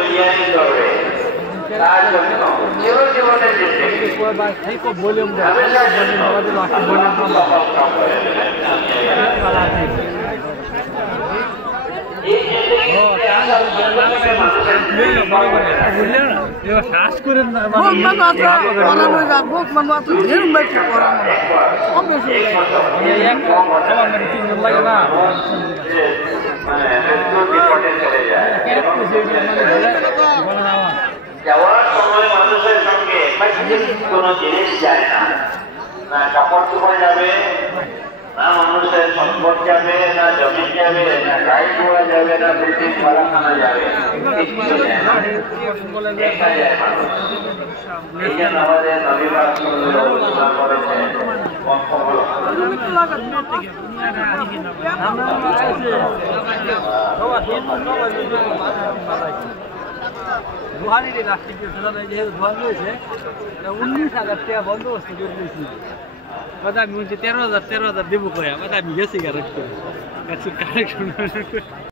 কল্যাণী করবে তার জন্য চিরজীবনের যাওয়ার সময় মানুষের সঙ্গে কোন জিনিস যায় না, না কাপড় চোপড় যাবে, না মানুষের সম্পদ যাবে, না জমি যাবে, না গাড়ি ঘোড়া যাবে, না বিল্ডিং কারখানা যাবে, কিছু যায় না, দেখা যায় মানুষ। এই জন্য আমাদের নবী পাক সাল্লাল্লাহু আলাইহি ওয়াসাল্লাম বলেছেন ধোয়ানি রাষ্ট্রীয় যেহেতু ধোয়ান রয়েছে 19,000 টাকা বন্দোবস্ত করে দিয়েছি। আমি বলছি 13,000 দেবো কয়া আমি গেছি কারেক্ট